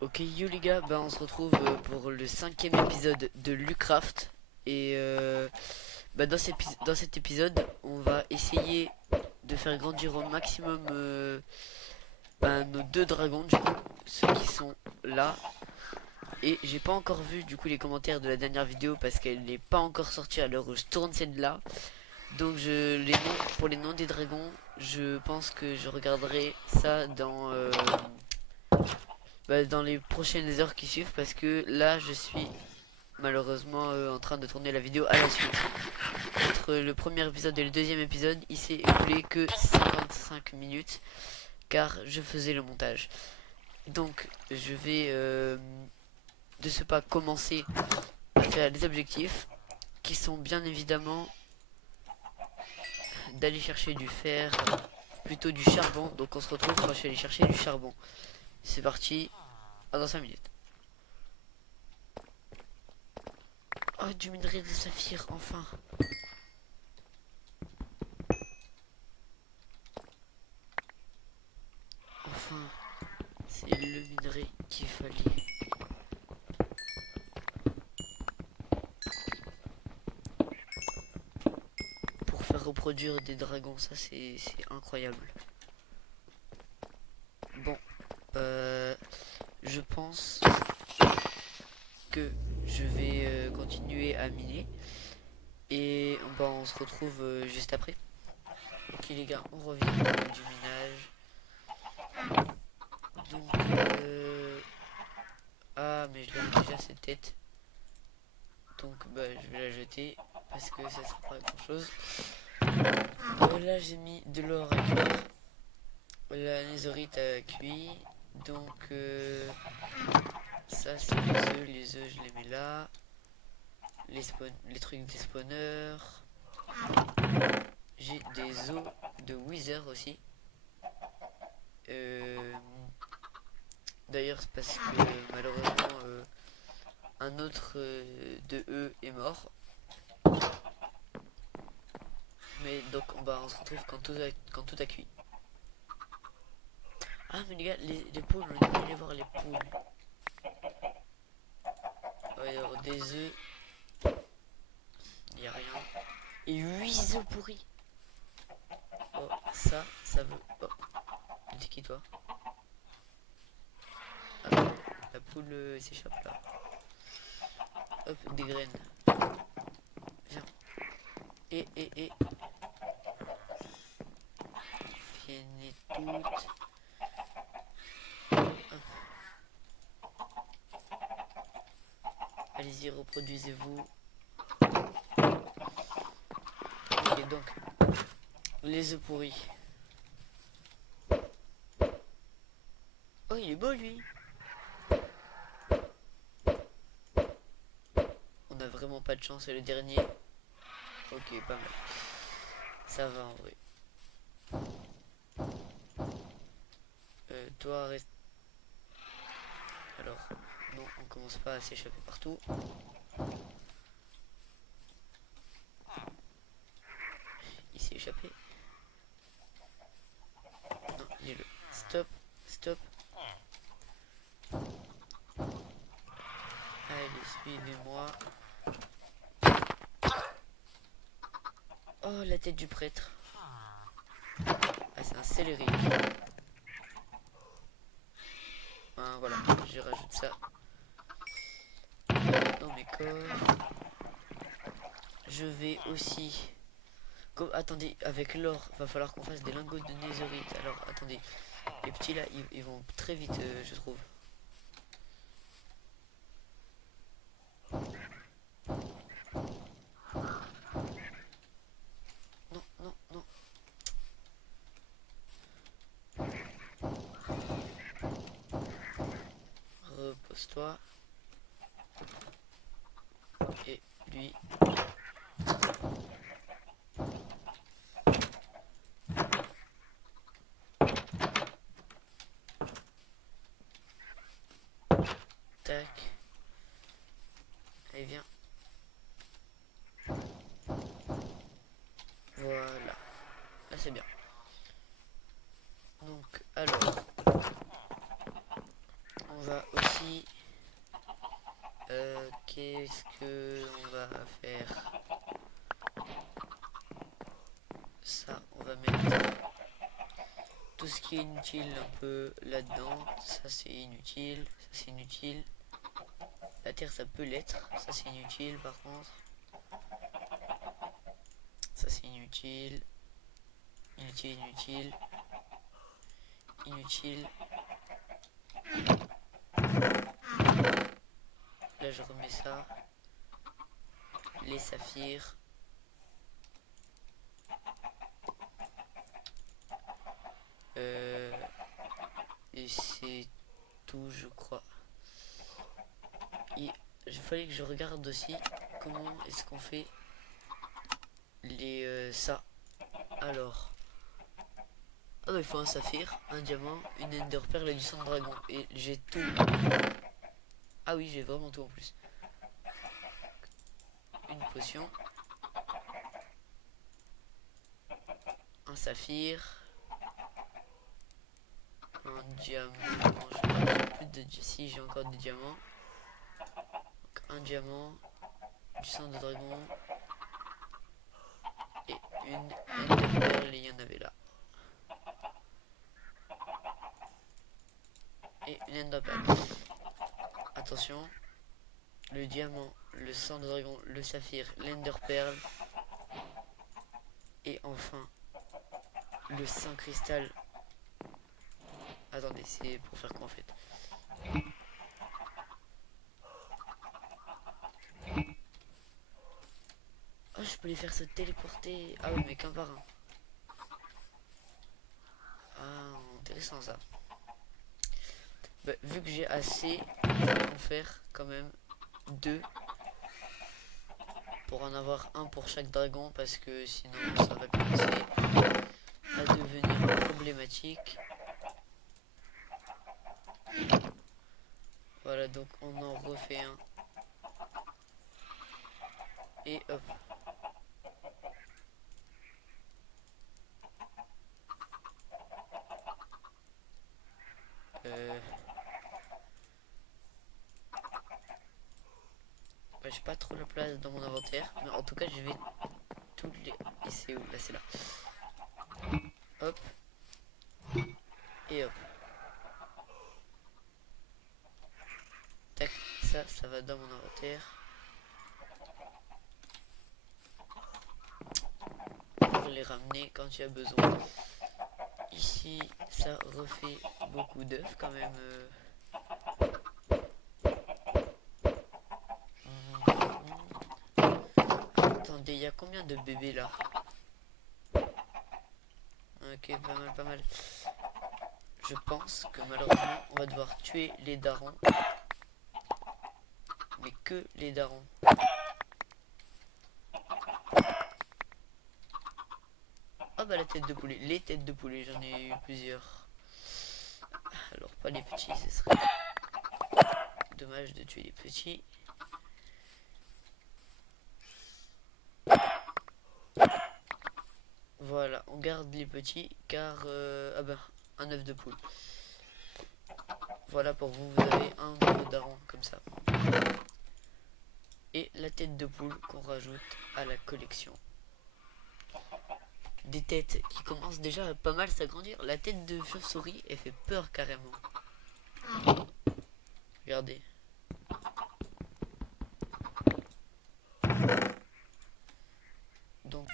Ok yo les gars, bah on se retrouve pour le cinquième épisode de Lucraft. Et bah dans cet épisode on va essayer de faire grandir au maximum bah, nos deux dragons du coup, ceux qui sont là. Et j'ai pas encore vu du coup les commentaires de la dernière vidéo parce qu'elle n'est pas encore sortie à l'heure où je tourne celle-là. Donc pour les noms des dragons, je pense que je regarderai ça dans les prochaines heures qui suivent parce que là je suis malheureusement en train de tourner la vidéo à la suite. Entre le premier épisode et le deuxième épisode, il s'est écoulé que 55 minutes car je faisais le montage. Donc je vais de ce pas commencer à faire les objectifs qui sont bien évidemment d'aller chercher du fer, plutôt du charbon. Donc on se retrouve quand je suis allé chercher du charbon. C'est parti, dans 5 minutes. Oh, du minerai de saphir, enfin. Enfin, c'est le minerai qu'il fallait. Pour faire reproduire des dragons, ça c'est incroyable. Bon, je pense que je vais continuer à miner. Et bah, on se retrouve juste après. Ok les gars, on revient du minage. Donc, ah mais je l'avais déjà cette tête. Donc bah je vais la jeter parce que ça sert pas à grand chose. Là j'ai mis de l'or à cuire. La nésorite a cuit. Donc ça c'est les œufs je les mets là. Les trucs des spawners. J'ai des os de Wither aussi. Euh, D'ailleurs c'est parce que malheureusement un autre de eux est mort. Mais donc bah, on se retrouve quand tout a cuit. Ah mais les gars, les poules, on est allé voir les poules. Ouais, alors des œufs, y a rien. Et 8 œufs pourris. Oh, ça veut. Oh, t'es qui toi? Ah, la poule s'échappe là. Hop, des graines. Viens. Et. Viennent toutes. Hop. Allez-y, reproduisez-vous. Ok, donc, les œufs pourris. Oh, il est beau lui. On a vraiment pas de chance, c'est le dernier. Ok, pas mal. Ça va en vrai. Toi, reste. Alors, non, on commence pas à s'échapper partout. Il s'est échappé. Non, il est le. Stop, stop. Allez, suivez-moi. Oh, la tête du prêtre. Ah, c'est un céleri. Voilà, je rajoute ça dans mes coffres. Je vais aussi... Attendez, avec l'or, va falloir qu'on fasse des lingots de netherite. Alors, attendez. Les petits là, ils vont très vite, je trouve. Non, non, non. Repose-toi. Et lui. Tac. Allez, viens. Voilà. Là, c'est bien. Donc, alors. On va aussi ici. Qu'est-ce que on va faire? Ça, on va mettre tout ce qui est inutile un peu là-dedans. Ça c'est inutile, ça c'est inutile. La terre ça peut l'être, ça c'est inutile par contre. Ça c'est inutile. Inutile, inutile. Inutile. Là je remets ça. Les saphirs. Et c'est tout je crois. Et il fallait que je regarde aussi comment est-ce qu'on fait les ça. Alors. Ah bah il faut un saphir, un diamant, une ender pearl et du sang de dragon. Et j'ai tout. Ah oui j'ai vraiment tout en plus. Une potion. Un saphir. Un diamant. J'ai plus de... Si j'ai encore des diamants. Donc, un diamant. Du sang de dragon. Et une ender pearl. Et il y en avait là. Et une ender pearl. Attention. Le diamant, le sang de dragon, le saphir, l'ender pearl. Et enfin, le saint cristal. Attendez, c'est pour faire quoi en fait? Oh, je peux les faire se téléporter. Ah oui, mais qu'un par un. Ah, intéressant ça. Bah, vu que j'ai assez, je vais en faire quand même deux. Pour en avoir un pour chaque dragon, parce que sinon ça va commencer à devenir problématique. Voilà, donc on en refait un. Et hop. J'ai pas trop la place dans mon inventaire, mais en tout cas je vais toutes les... Et c'est où? Là c'est là. Hop. Et hop. Tac, ça va dans mon inventaire. Pour les ramener quand il y a besoin. Ici, ça refait beaucoup d'œufs quand même. Attendez, il y a combien de bébés là? Ok, pas mal, pas mal. Je pense que malheureusement, on va devoir tuer les darons. Mais que les darons. Ah bah la tête de poulet. Les têtes de poulet, j'en ai eu plusieurs. Alors pas les petits, ce serait dommage de tuer les petits. Voilà, on garde les petits car ah ben un œuf de poule. Voilà pour vous, vous avez un gros daron comme ça. Et la tête de poule qu'on rajoute à la collection. Des têtes qui commencent déjà à pas mal s'agrandir. La tête de chauve-souris, elle fait peur carrément. Regardez. Donc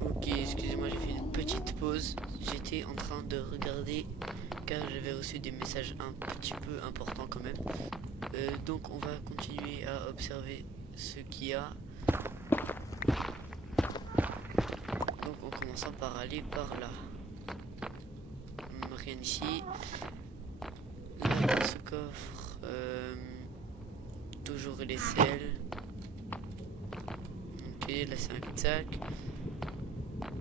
ok, excusez-moi, j'ai fait une petite pause. J'étais en train de regarder car j'avais reçu des messages un petit peu importants quand même. Donc on va continuer à observer ce qu'il y a. Donc en commençant par aller par là. Rien ici. Là dans ce coffre. toujours les selles. Ok, là c'est un cul-de-sac.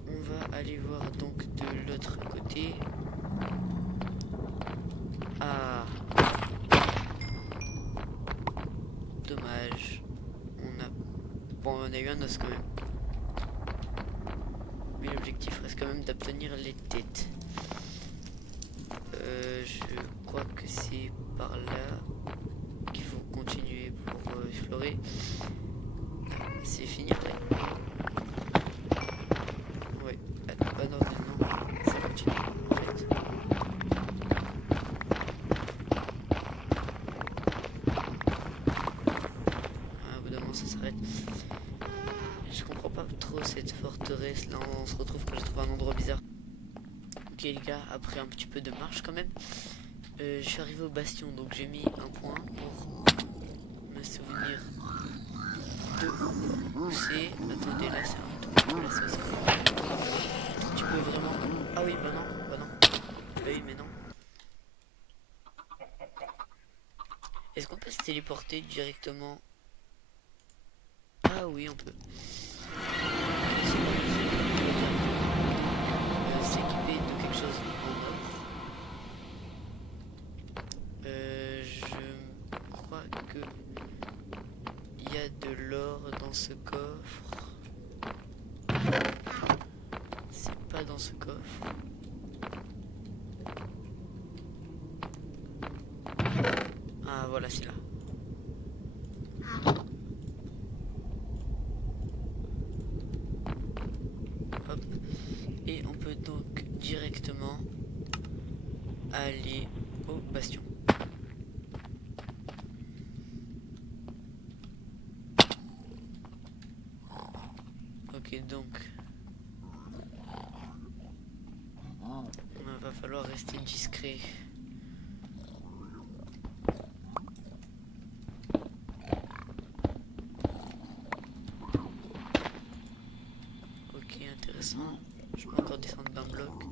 On va aller voir donc de l'autre côté. Ah, dommage. Bon, on a eu un os quand même. Mais l'objectif reste quand même d'obtenir les têtes. Je crois que c'est par là qu'il faut continuer pour explorer. C'est fini après. Ouais, attends, non, ça continue en fait. Ah, au bout d'un moment ça s'arrête. Je comprends pas trop cette forteresse là, on se retrouve quand j'ai trouvé un endroit bizarre. Ok les gars, après un petit peu de marche quand même, je suis arrivé au bastion, donc j'ai mis un point pour me souvenir de où c'est. Attendez, là c'est un tout petit peu la sauce. Tu peux vraiment... Ah oui, bah non, bah non. Bah oui, mais non. Est-ce qu'on peut se téléporter directement? Ah oui, on peut. S'équiper de quelque chose en or. Je crois que il y a de l'or dans ce coffre. C'est pas dans ce coffre. Ah voilà, c'est là. Hop. Et on peut donc directement aller au bastion. Ok, donc il va falloir rester discret. Ok, intéressant. Je peux encore descendre d'un bloc.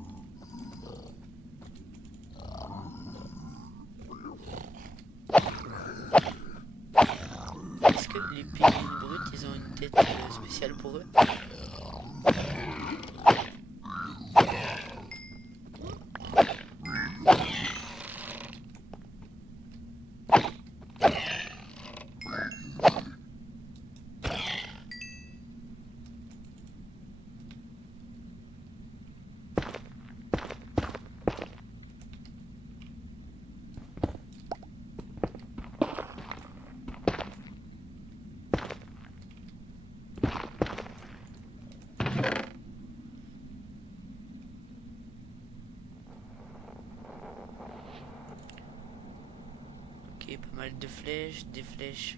Est-ce que les piglins brutes, ils ont une tête spéciale pour eux? Ok, pas mal de flèches, des flèches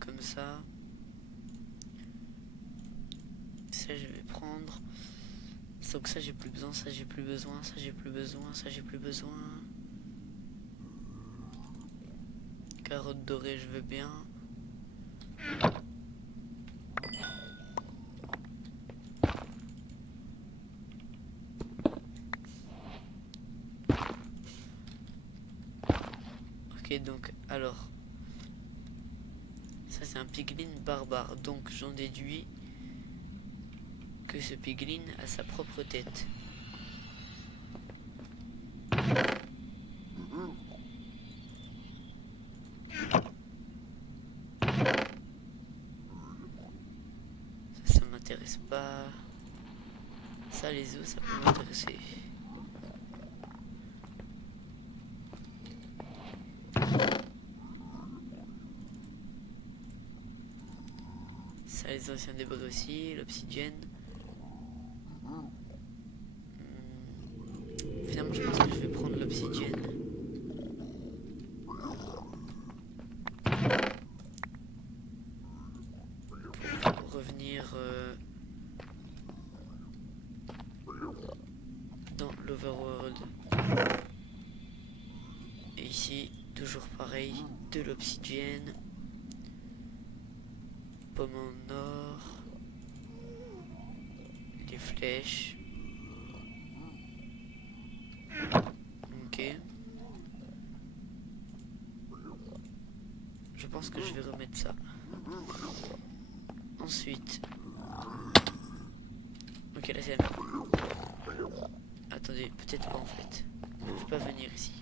comme ça. Ça je vais prendre. Donc ça j'ai plus besoin, ça j'ai plus besoin, ça j'ai plus besoin, ça j'ai plus besoin. Carotte dorée je veux bien. Ok, donc alors ça c'est un piglin barbare, donc j'en déduis que ce piglin a sa propre tête. Ça m'intéresse pas. Ça les os ça peut m'intéresser. Ça les anciens débris aussi, l'obsidienne. Finalement je pense que je vais prendre l'obsidienne. Pour revenir dans l'overworld. Et ici, toujours pareil, de l'obsidienne. Pomme en or. Des flèches. Ok. Je pense que je vais remettre ça. Ensuite. Ok, là c'est la merde. Attendez, peut-être pas en fait. Je ne peux pas venir ici.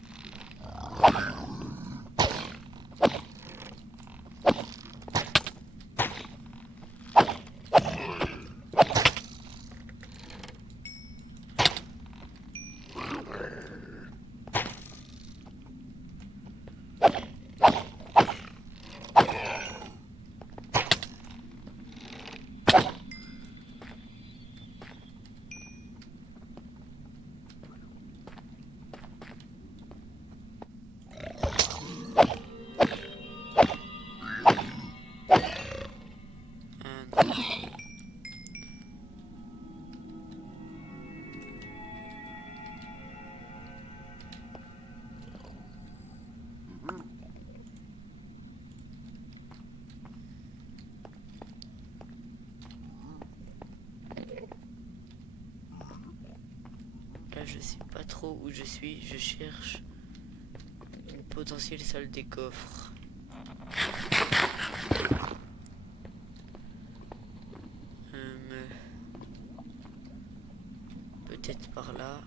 Là, je sais pas trop où je suis. Je cherche une potentielle salle des coffres. Peut-être par là.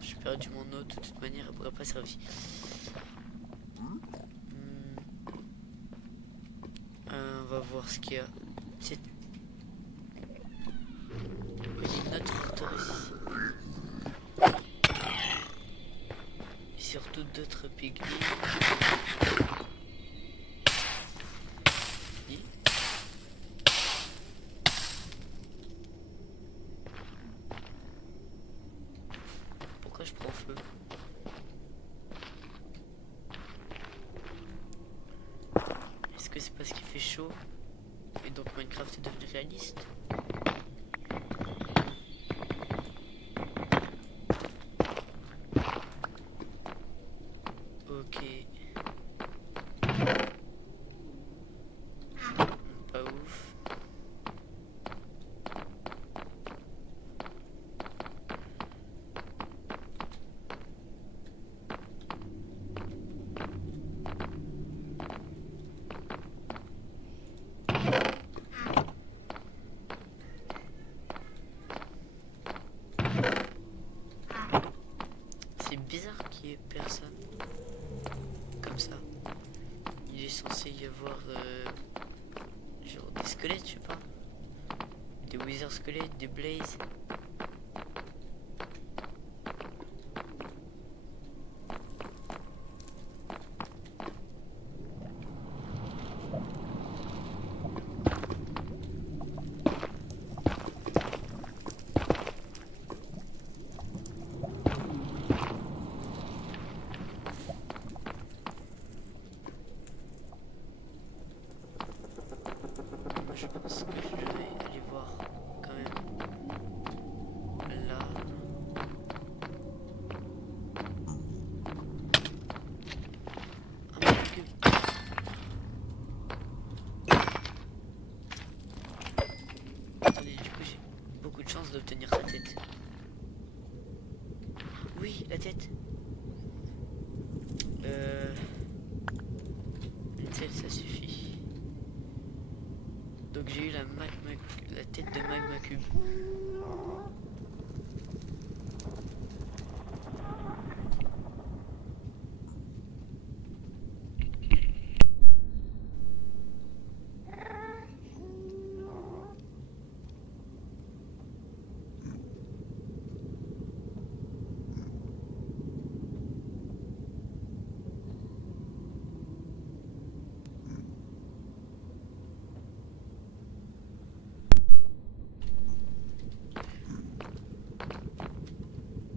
J'ai perdu mon eau, de toute manière, elle pourrait pas servir. On va voir ce qu'il y a. C'est... Il y a une autre forteresse ici. Et surtout d'autres pygmies. Pourquoi je prends feu? Est-ce que c'est parce qu'il fait chaud et donc Minecraft est devenu réaliste? Ok. Pas ouf. C'est bizarre qu'il y ait personne comme ça. Il est censé y avoir genre des squelettes, je sais pas. Des wither squelettes, des blazes. Je pense que je devrais aller voir quand même là. Un cube. Attendez, du coup j'ai beaucoup de chance d'obtenir sa tête. Oui, la tête. Une telle, ça suffit. Donc j'ai eu la tête de magma cube.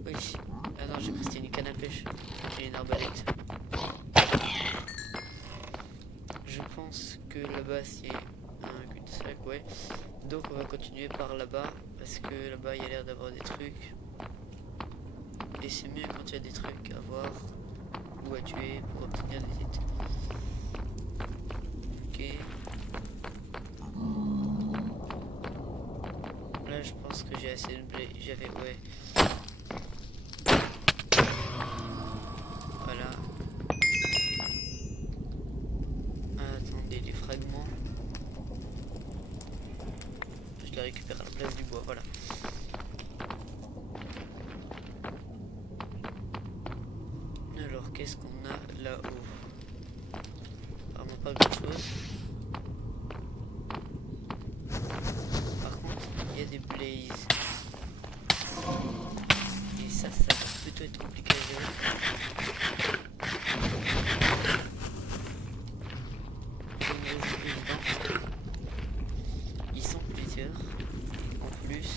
Oui. Ah non, j'ai cru que c'était une canne à pêche. J'ai une arbalète. Je pense que là-bas c'est un cul-de-sac, ouais. Donc on va continuer par là-bas. Parce que là-bas il y a l'air d'avoir des trucs. Et c'est mieux quand il y a des trucs à voir ou à tuer pour obtenir des têtes. Ok. Là je pense que j'ai assez de blé. J'avais, ouais. qu'est-ce qu'on a là-haut? Vraiment pas grand-chose. Par contre, il y a des blazes. Et ça va plutôt être compliqué à gérer. Pour une raison évidente. Ils sont plusieurs. En plus.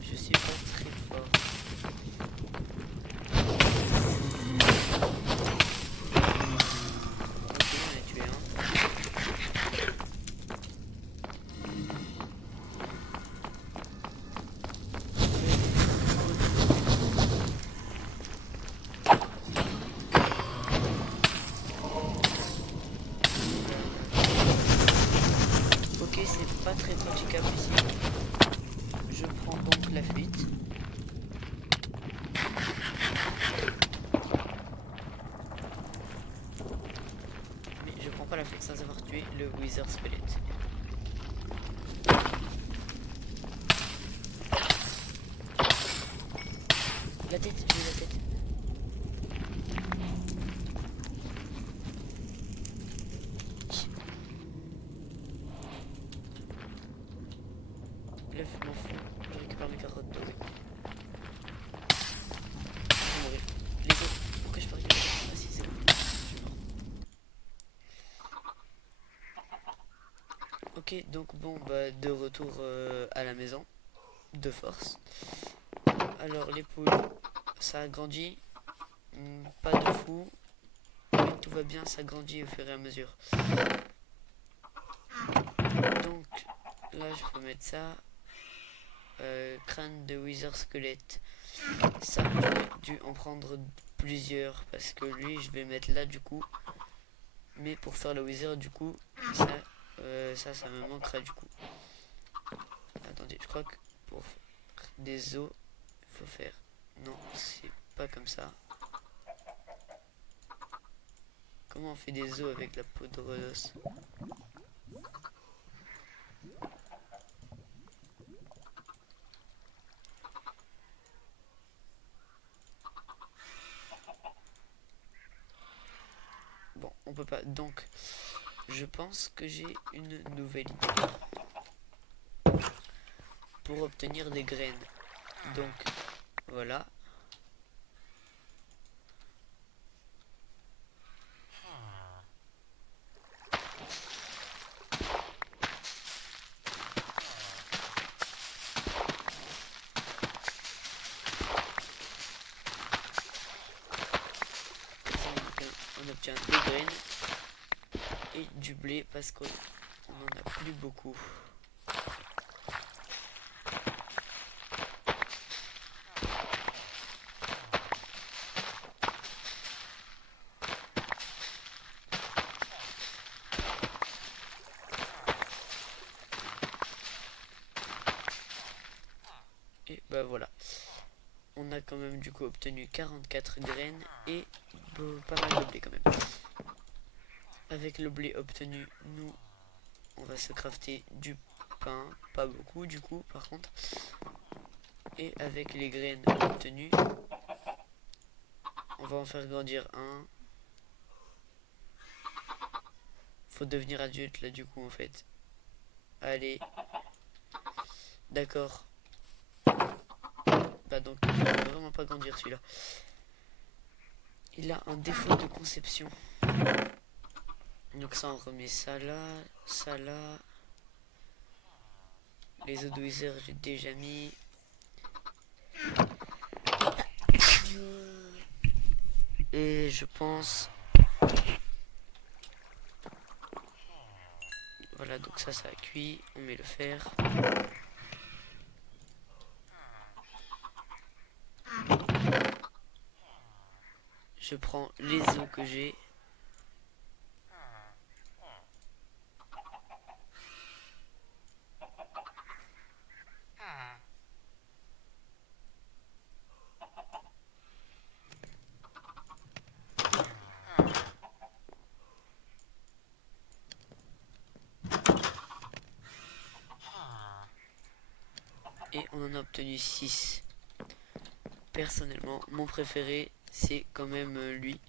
Je suis pas très fort. Ok, on a tué un. Ok, c'est pas très praticable ici. Je prends donc la fuite. Mais je prends pas la fuite sans avoir tué le Wither Squelette. La tête, j'ai eu la tête. Bref, je m'en fous. Je récupère mes carottes dorées. Je vais mourir. Les autres, pourquoi je peux récupérer? Ah si, c'est bon. Je suis mort. Ok, donc bon, bah de retour à la maison. De force. Alors les poules, ça a grandi. Pas de fou. Mais tout va bien, ça grandit au fur et à mesure. Donc là, je peux mettre ça. Crâne de Wither Squelette. Ça, j'aurais dû en prendre plusieurs parce que lui, je vais mettre là du coup. Mais pour faire le Wither, du coup, ça me manquera du coup. Attendez, je crois que pour faire des os, il faut faire. Non, c'est pas comme ça. Comment on fait des os avec la poudre d'os? Bon, on peut pas. Donc, je pense que j'ai une nouvelle idée pour obtenir des graines. Donc, voilà. On obtient des graines et du blé parce qu'on n'en a plus beaucoup. Et bah voilà. On a quand même du coup obtenu 44 graines et pas mal de blé quand même. Avec le blé obtenu, nous, on va se crafter du pain. Pas beaucoup du coup par contre. Et avec les graines obtenues, on va en faire grandir un. Faut devenir adulte là du coup en fait. Allez. D'accord. Bah donc il ne peut vraiment pas grandir celui-là. Il a un défaut de conception. Donc ça on remet ça là, ça là. Les œufs de Wither j'ai déjà mis. Et je pense. Voilà, donc ça a cuit. On met le fer. Je prends les œufs que j'ai. Et on en a obtenu 6. Personnellement, mon préféré, c'est quand même lui.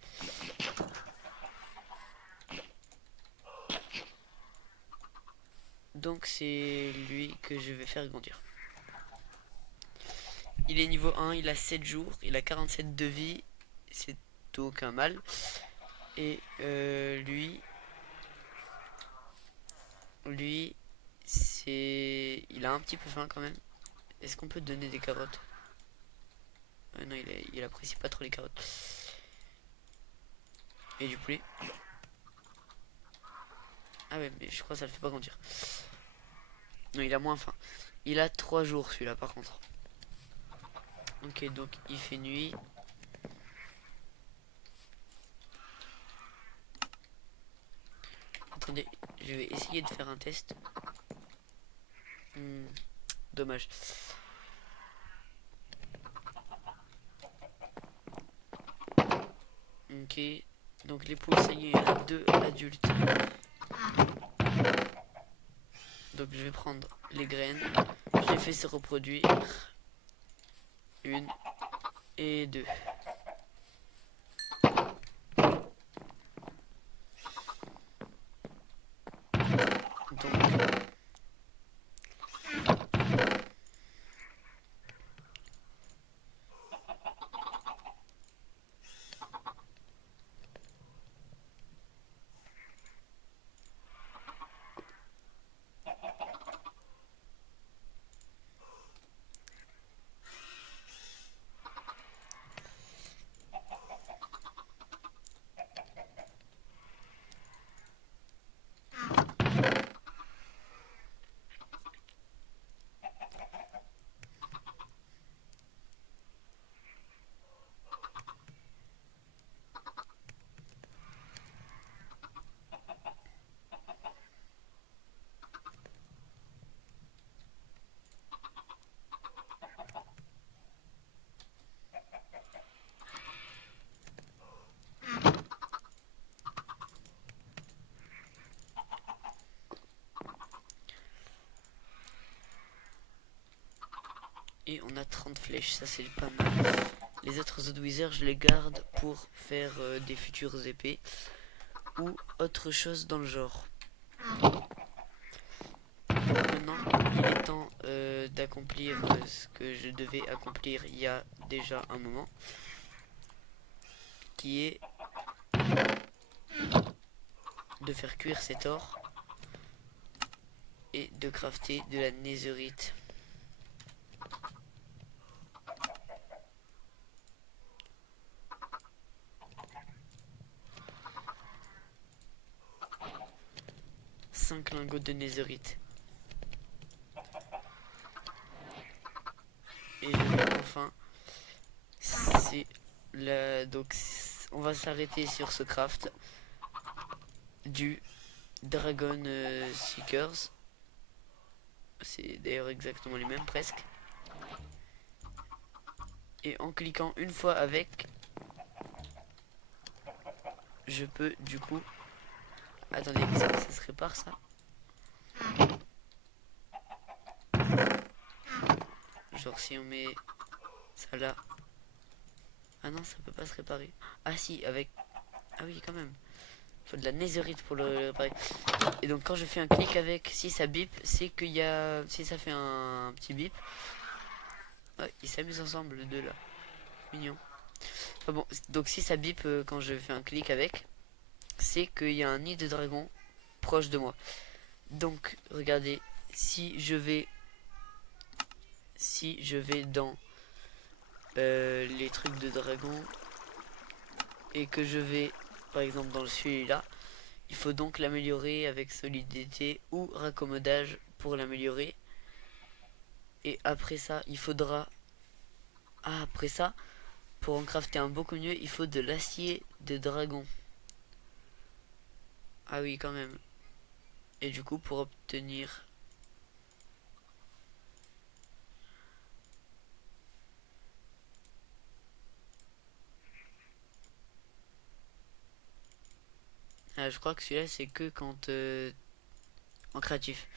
Donc c'est lui que je vais faire grandir. Il est niveau 1, il a 7 jours, il a 47 de vie, c'est aucun mal. Et lui, c'est... Il a un petit peu faim quand même. Est-ce qu'on peut donner des carottes? Non, il apprécie pas trop les carottes. Et du poulet. Ah ouais, mais je crois que ça le fait pas grandir. Non, il a moins faim. Il a 3 jours celui-là par contre. Ok, donc il fait nuit. Attendez, je vais essayer de faire un test. Dommage. Ok, donc les poules, ça y est, il y en a 2 adultes. Donc je vais prendre les graines. Je les fais se reproduire. 1 et 2. Donc et on a 30 flèches, ça c'est pas mal. Les autres Odwizers, je les garde pour faire des futures épées ou autre chose dans le genre. Maintenant, il est temps d'accomplir ce que je devais accomplir il y a déjà un moment, qui est de faire cuire cet or et de crafter de la netherite. Cinq lingots de netherite. Et je vais enfin... C'est la... Donc on va s'arrêter sur ce craft du Dragon Seekers. C'est d'ailleurs exactement les mêmes presque. Et en cliquant une fois avec, je peux du coup... Attendez, ça se répare ça? Genre si on met ça là. Ah non, ça peut pas se réparer. Ah si, avec... Ah oui, quand même. Faut de la netherite pour le réparer. Et donc quand je fais un clic avec, si ça bip, c'est qu'il y a... Si ça fait un petit bip. Ouais, ils s'amusent ensemble les deux là. Mignon. Enfin bon, donc si ça bip quand je fais un clic avec, c'est qu'il y a un nid de dragon proche de moi. Donc regardez, si je vais dans les trucs de dragon et que je vais par exemple dans celui-là, il faut donc l'améliorer avec solidité ou raccommodage pour l'améliorer. Et après ça, il faudra... Ah, après ça, pour en crafter un beaucoup mieux, il faut de l'acier de dragon. Ah oui, quand même. Et du coup, pour obtenir... Ah, je crois que celui-là, c'est que quand... en créatif.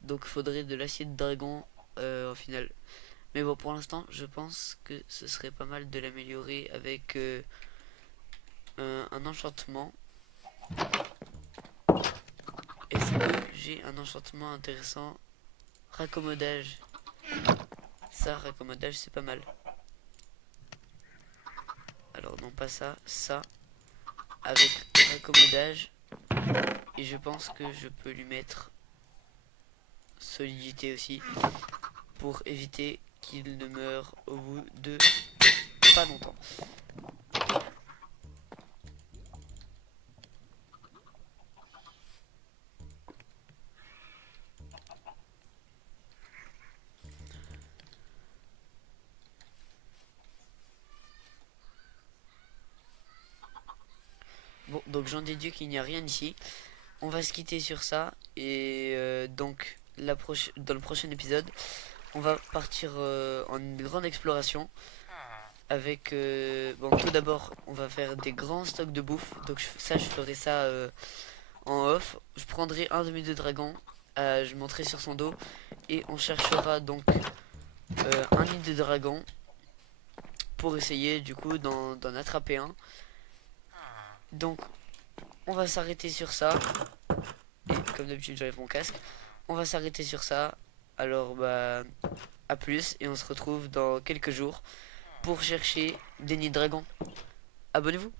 Donc, il faudrait de l'acier de dragon au final. Mais bon, pour l'instant, je pense que ce serait pas mal de l'améliorer avec un enchantement. Est-ce que j'ai un enchantement intéressant? Raccommodage. Ça, raccommodage, c'est pas mal. Alors non, pas ça, ça. Avec raccommodage. Et je pense que je peux lui mettre solidité aussi. Pour éviter qu'il ne meure au bout de pas longtemps. Bon, donc j'en déduis qu'il n'y a rien ici. On va se quitter sur ça. Et donc, dans le prochain épisode, on va partir en une grande exploration. Avec, bon, tout d'abord, on va faire des grands stocks de bouffe. Donc ça, je ferai ça en off. Je prendrai un de mes deux dragons. Je monterai sur son dos. Et on cherchera donc un nid de dragon. Pour essayer du coup d'en attraper un. Donc on va s'arrêter sur ça. Et comme d'habitude j'enlève mon casque. On va s'arrêter sur ça. Alors bah à plus et on se retrouve dans quelques jours pour chercher des nids de dragons. Abonnez-vous.